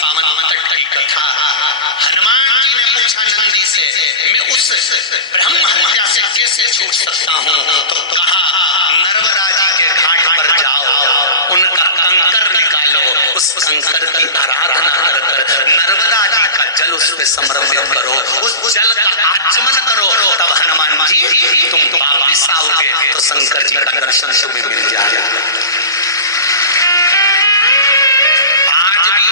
सावन तट की कथा। हनुमान जी ने पूछा नंदी से, मैं उस ब्रह्म हत्या से कैसे छूट सकता हूँ? तो कहा, नर्मदा जी के घाट पर जाओ, उनका कंकर निकालो, उस कंकर की आराधना कर नर्मदा जी का जल उस पे समर्पित करो, उस जल का आचमन करो, तब हनुमान जी तुम वापिस आओगे तो शंकर जी का दर्शन तुम्हें मिल जाएगा। आज भी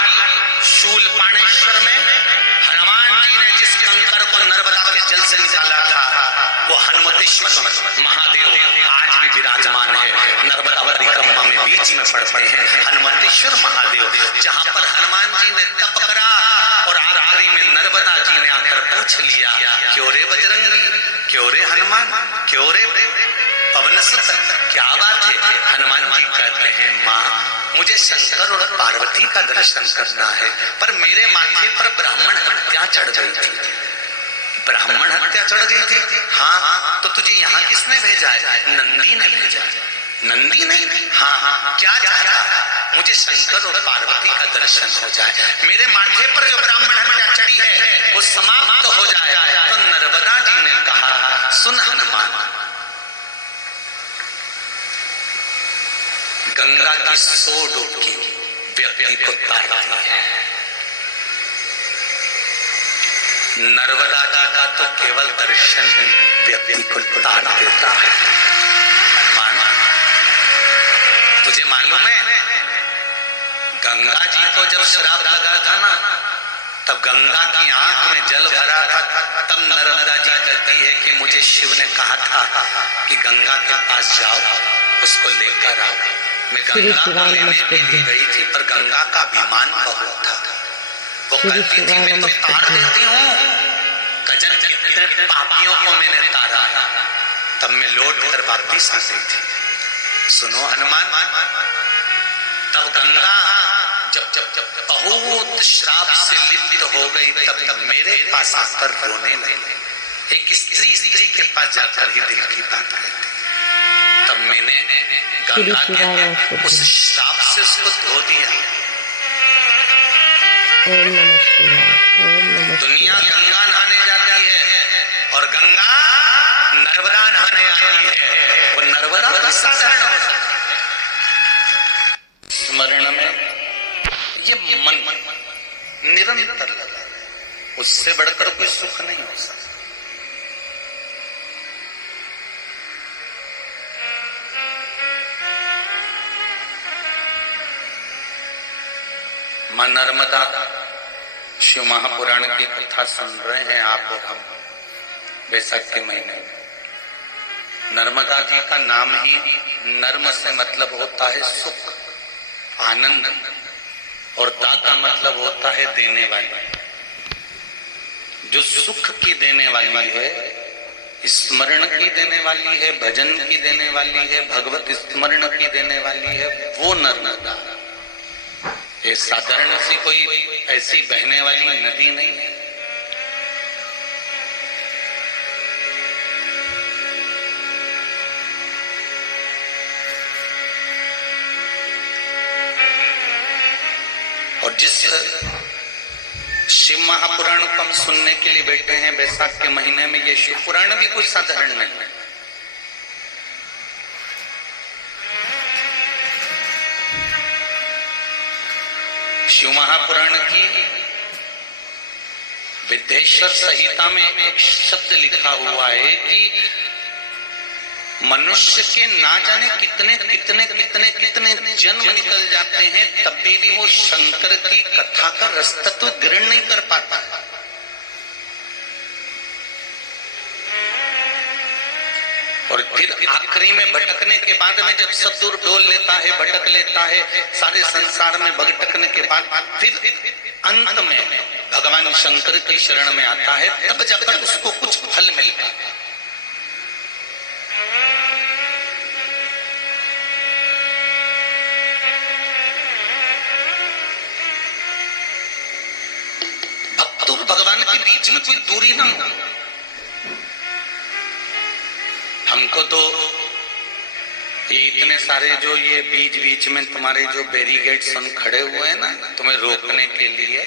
शूलपाणेश्वर में हनुमान जी ने जिस कंकर को नर्मदा के जल से निकाला था, वो हनुमतेश्वर महादेव आज भी विराजमान है। नर्मदा परिक्रमा में बीच में पड़ते हैं हनुमतेश्वर महादेव, जहां पर हनुमान जी ने तप करा और आखिरी में नर्मदा जी ने आकर पूछ लिया, क्यों रे बजरंगी, क्यों रे हनुमान, क्यों रे पवन सुत, क्या बात है? हनुमान जी कहते हैं, माँ मुझे शंकर और पार्वती का दर्शन करना है, पर मेरे माथे पर ब्राह्मण हत्या चढ़ गई थी। ब्राह्मण हत्या चढ़ गई थी? हाँ, तो तुझे यहाँ किसने भेजा है? नंदी ने भेजा है। नंदी ने? हाँ, क्या चाहता? मुझे शंकर और पार्वती का दर्शन हो जाए, मेरे माथे पर जो ब्राह्मण हत्या चढ़ी है वो समाप्त हो जाए। तो नर्मदा जी ने कहा, सुन हनुमान, गंगा की 100 डुबकी व्यक्ति को तारती है, नर्मदा जी का तो केवल दर्शन ही व्यक्ति को तार देता है। हनुमान, तुझे मालूम है गंगा जी को जब श्राप लगा था ना, तब गंगा की आंख में जल भरा था, तब नर्मदा जी कहती है कि मुझे शिव ने कहा था कि गंगा के पास जाओ, उसको लेकर आओ। मैं गंगा को लेने के लिए गई थी, पर गंगा का अभिमान बहुत था। वो कहती थी, मैं तो तार देती हूँ, गजन कितने पापियों को मैंने तारा, तब मैं लौट कर वापिस आ गई थी। सुनो हनुमान, तब गंगा जब बहुत श्राप से लिप्त हो गई, तब मेरे पास आकर रोने लगी। एक स्त्री के पास जाकर ही दिल की बात कहती, तब मैंने गंगा के उस श्राप से उसको धो दिया। दुनिया गंगा नहाने जाती है और गंगा नर्मदा नहाने आती है, वो नर्मदा का साधारण होता है। स्मरण में ये मन निरंतर लगा, उससे बढ़कर कोई सुख नहीं हो सकता। मां नर्मदा, शिव महापुराण की कथा सुन रहे हैं आप और हम वैशाख के महीने में। नर्मदा जी का नाम ही नर्म से मतलब होता है सुख, आनंद, और दाता मतलब होता है देने वाली। जो सुख की देने वाली है, स्मरण की देने वाली है, भजन की देने वाली है, भगवत स्मरण की देने वाली है, वो नर्मदा। ये साधारण सी कोई ऐसी बहने वाली नदी नहीं है। और जिस शिव महापुराण को हम सुनने के लिए बैठे हैं वैशाख के महीने में, ये शिव पुराण भी कुछ साधारण नहीं है। शिव महापुराण की विद्येश्वर संहिता में एक शब्द लिखा हुआ है कि मनुष्य के ना जाने कितने कितने कितने कितने जन्म निकल जाते हैं, तब भी वो शंकर की कथा का रसतत्व ग्रहण नहीं कर पाता। और फिर आखिरी में भटकने के बाद में जब सब दूर डोल लेता है, भटक लेता है, सारे संसार में भटकने के बाद फिर अंत में भगवान शंकर की शरण में आता है, तब जाकर उसको कुछ फल मिलता है। भक्त और भगवान के बीच में कोई दूरी ना हो। हमको तो ये इतने सारे जो ये बीच बीच में तुम्हारे जो बैरिकेड्स हम खड़े हुए हैं ना तुम्हें रोकने के लिए,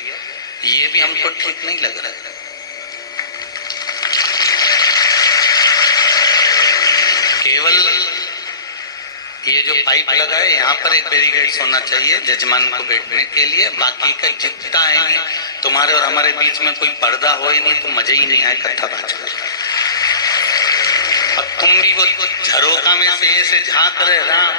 ये भी हमको ठीक नहीं लग रहा है। केवल ये जो पाइप लगा है यहाँ पर एक बैरिकेड्स होना चाहिए जजमान को बैठने के लिए, बाकी का जितना है तुम्हारे और हमारे बीच में कोई पर्दा हो ही नहीं तो मजा ही नहीं आए कथा बाज कर। अब तुम भी वो झरोका में से ऐसे झांक रहे राम,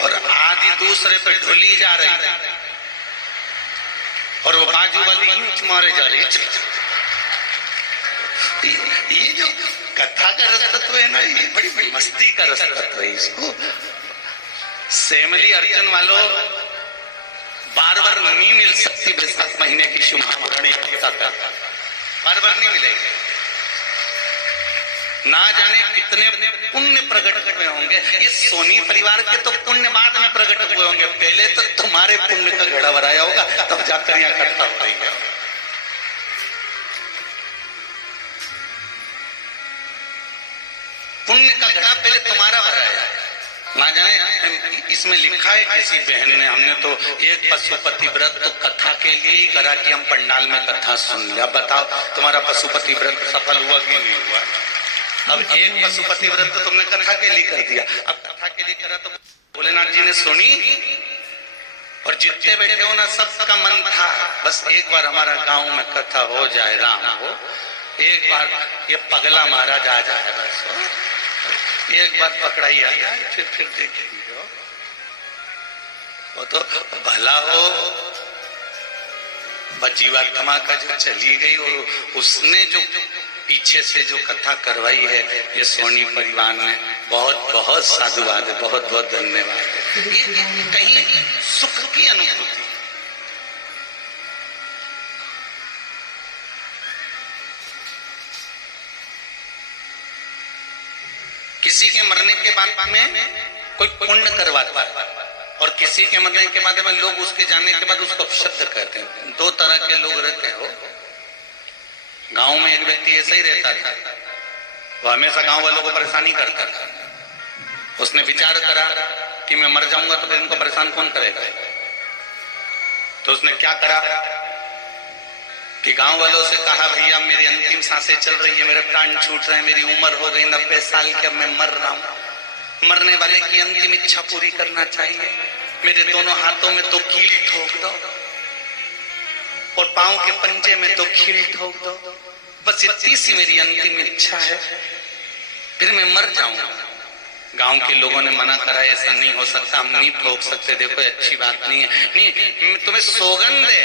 और आदि दूसरे पे ढुली जा रही और वो बाजू वाली मारे जा रही। ये जो कथा का रसतत्व है ना, ये बड़ी बड़ी मस्ती का रसतत्व है। इसको सेमली अर्चन वालों बार बार नहीं मिल सकती। बैसाख महीने की शुभ बार बार नहीं मिलेगी। ना जाने कितने पुण्य प्रकट हुए होंगे। ये सोनी परिवार के तो पुण्य बाद में प्रकट हुए होंगे, पहले तो तुम्हारे पुण्य का घड़ा भराया होगा तब जाकर यहाँ कथा हो रही है। पुण्य का घड़ा पहले तुम्हारा भराया। ना जाने इसमें लिखा है किसी बहन ने, हमने तो एक पशुपति व्रत तो कथा के लिए ही करा कि हम पंडाल में कथा सुन लिया। बताओ तुम्हारा पशुपति व्रत सफल हुआ कि नहीं हुआ? अब एक पशुपति व्रत तो तुमने कथा के लिए कर दिया, अब कथा के लिए करा तो भोलेनाथ जी ने सुनी और जितने बैठे हो ना सबका मन था बस एक बार हमारा गांव में कथा हो जाए, राम हो, एक बार ये पगला महाराज आ जाए, बस एक बार पकड़ाई आ जाए, फिर देखेंगे। वो तो भला हो जीवात्मा का जो चली गई और उसने जो पीछे से जो कथा करवाई है ये सोनी परिवार ने, बहुत बहुत साधुवाद है, बहुत बहुत धन्यवाद है। ये कहीं सुख की अनुभूति। किसी के मरने के बाद में कोई पुण्य करवाता है और किसी के मरने के बाद में लोग उसके जाने के बाद उसको अपशब्द कहते हैं। दो तरह के लोग रहते हैं। गांव में एक व्यक्ति ऐसा ही रहता था, वो हमेशा गांव वालों को परेशानी करता था। उसने विचार करा कि मैं मर जाऊंगा तो फिर इनको परेशान कौन करेगा। तो उसने क्या करा कि गांव वालों से कहा भैया मेरी अंतिम सांसें चल रही है, मेरे प्राण छूट रहे हैं, मेरी उम्र हो गई 90 साल की, अब मैं मर रहा हूं। मरने वाले की अंतिम इच्छा पूरी करना चाहिए। मेरे दोनों हाथों में 2 कील ठोक दो और पांव के पंजे में 2 कील ठोक दो, बस इतनी सी मेरी अंतिम इच्छा है, फिर मैं मर जाऊंगा। गांव के लोगों ने मना करा, ऐसा नहीं हो सकता, हम नहीं ठोक सकते, देखो अच्छी बात नहीं है, नहीं तुम्हें सौगंध है,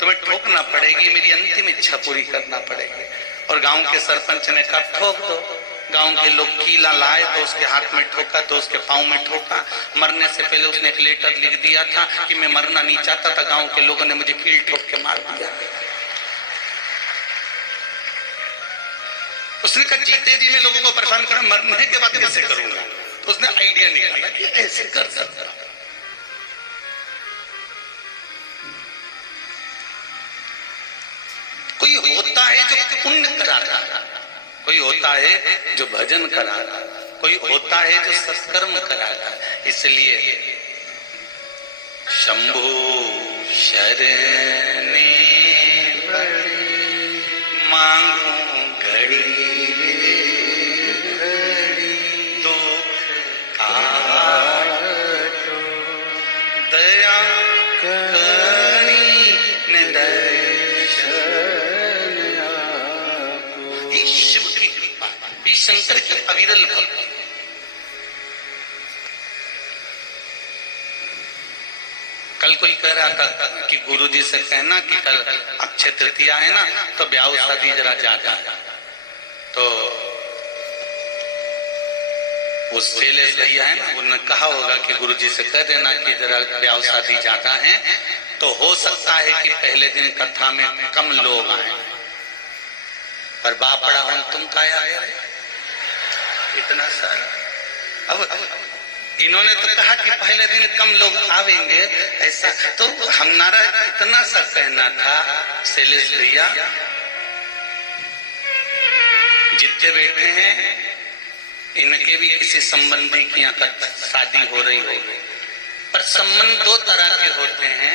तुम्हें ठोकना पड़ेगी, मेरी अंतिम इच्छा पूरी करना पड़ेगी। और गांव के सरपंच ने कहा ठोक दो। गांव के लोग कीला लाए तो उसके हाथ में ठोका, तो उसके पांव में ठोका। मरने से पहले उसने एक लेटर लिख दिया था कि मैं मरना नहीं चाहता था, गांव के लोगों ने मुझे कील ठोक के मार दिया। उसने कहा जीते जी में लोगों को परेशान करा, मरने के बाद कैसे करूंगा। तो उसने आइडिया निकाला कि ऐसे कर सकता। कोई होता है जो पुण्य कराता, कोई होता है जो भजन कराता, कोई होता है जो सत्कर्म कराता। इसलिए शंभु शरणे मांगू घड़ी तो काटो दया करी ने शंकर की अविरल भक्ति। कल कोई कह रहा था कि गुरुजी से कहना कि कल अक्षय तृतीया है ना तो ब्याह शादी जरा ज्यादा है। तो वो सेलेस भैया है ना, उन्होंने कहा होगा कि गुरुजी से कह देना कि जरा ब्याह शादी ज्यादा है तो हो सकता है कि पहले दिन कथा में कम लोग आए, पर बाप बड़ा हम तुम काया गए इतना सारा। अब इन्होंने तो कहा कि पहले दिन कम लोग आवेंगे, ऐसा तो हमारा इतना सा कहना था शैलेश भैया जितने बैठे हैं इनके भी किसी संबंधी की यहाँ पर शादी हो रही होगी, पर संबंध दो तरह के होते हैं।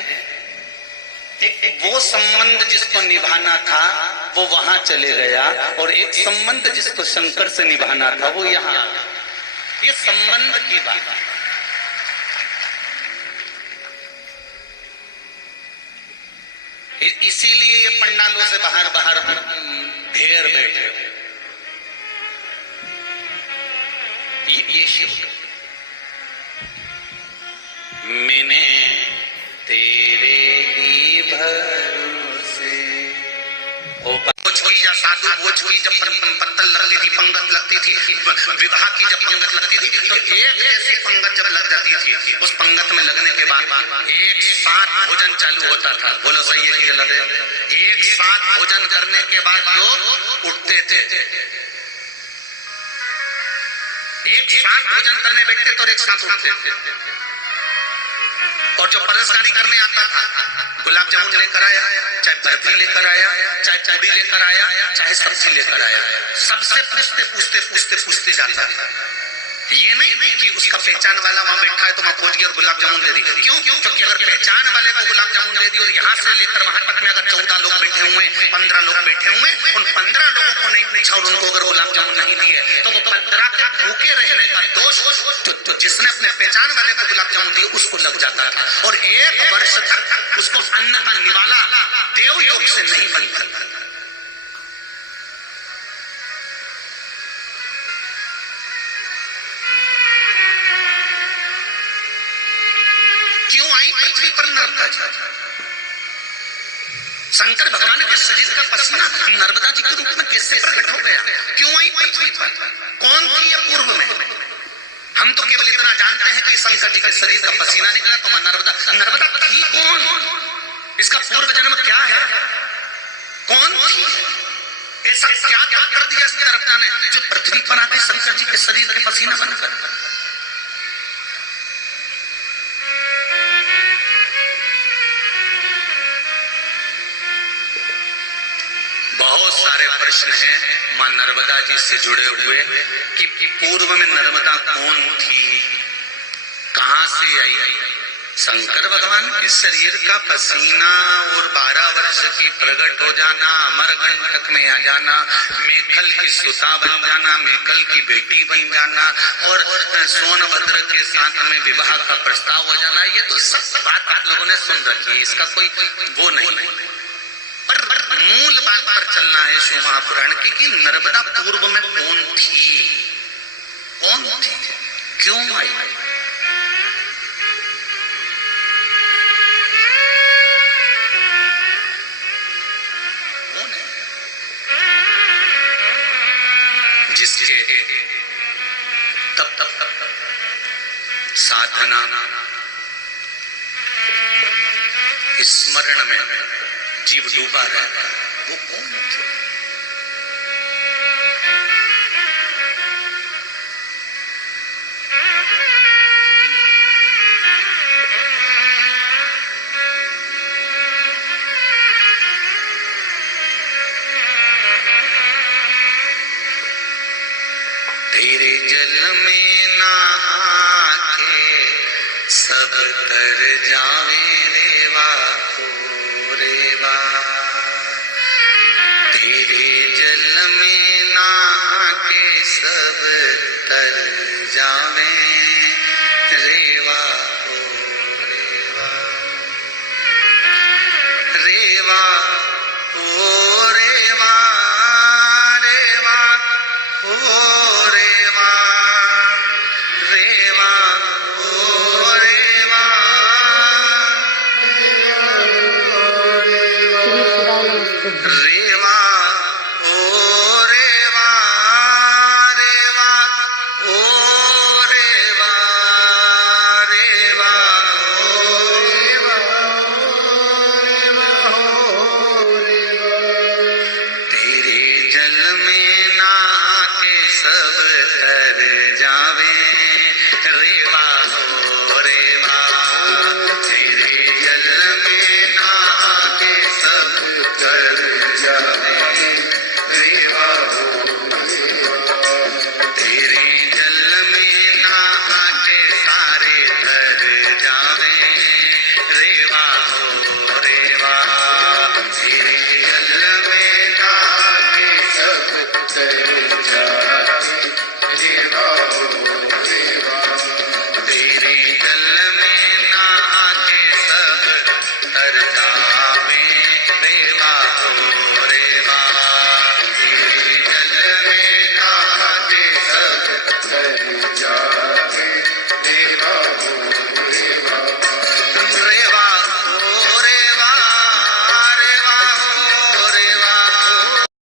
एक वो संबंध जिसको निभाना था वो वहां चले गया, और एक संबंध जिसको शंकर से निभाना था वो यहाँ। ये संबंध की बात है। इसीलिए ये पंडालों से बाहर बाहर ढेर बैठे। ये शिव मैंने तेरे ही भरोसे। भोज की या साधु भोज की जब पत्तल लगती थी, पंगत लगती थी, विवाह की जब पंगत लगती थी, तो एक ऐसी पंगत जब लग जाती थी, उस पंगत में लगने के बाद एक साथ भोजन चालू होता था। बोलो सही है कि गलत है? एक साथ भोजन करने के बाद लोग उठते थे, एक साथ भोजन करने बैठते तो एक साथ उठते थे। और जो परसगारी करने आता था, गुलाब जामुन लेकर आया, चाहे बर्फी लेकर आया, चाहे पूरी लेकर आया, चाहे सब्जी लेकर आया, सबसे पूछते पूछते पूछते पूछते जाता था। ये नहीं कि उसका पहचान वाला वहां बैठा है तो मैं पहुंच गया और गुलाब जामुन दे दी। क्यों? क्योंकि अगर पहचान वाले को गुलाब जामुन दे दी और यहाँ से लेकर वहां तक में अगर 14 लोग बैठे हुए, 15 लोग बैठे हुए, उन 15 लोगों को नहीं पूछा और उनको अगर गुलाब जामुन नहीं दिए, तो वो 15 के भूखे रहने का दोष तो जिसने अपने पहचान वाले को गुलाब जामुन दिए उसको लग जाता था, और 1 वर्ष तक उसको अन्न का निवाला देव योग से नहीं बनता। क्यों आई पृथ्वी पर नर्मदा जी? शंकर भगवान के शरीर का पसीना नर्मदा जी के रूप में कैसे प्रकट हो गया? क्यों आई पृथ्वी पर? कौन थी ये पूर्व में? हम तो केवल इतना जानते हैं कि शंकर जी के शरीर का पसीना निकला तो नर्मदा थी कौन? इसका पूर्व जन्म क्या है? कौन थी? ऐसा क्या क्या कर दिया इस नर्मदा ने जो पृथ्वी पर आके शंकर जी के शरीर के पसीना बनकर? बहुत सारे प्रश्न हैं मां नर्मदा जी से जुड़े हुए कि पूर्व में नर्मदा कौन थी, कहां से आई? शंकर भगवान के शरीर का पसीना और 12 वर्ष की प्रकट हो जाना, अमरकंटक में आ जाना, मेखल की सुता बन जाना, मेखल की बेटी बन जाना, और सोनभद्र के साथ में विवाह का प्रस्ताव हो जाना, ये तो सब बात आप लोगों ने सुन रखी है, इसका कोई वो नहीं। पर मूल बात पर चलना है शिव महापुराण की कि नर्मदा पूर्व में कौन थी, कौन थी, क्यों आई? कौन है जिसके तब साधना स्मरण में जीव डूबा रहता है? वो कौन थे? तेरे जल में नहा के सब तर जावे रेवा को रेवा, तेरे जल में नहा के सब तर जावे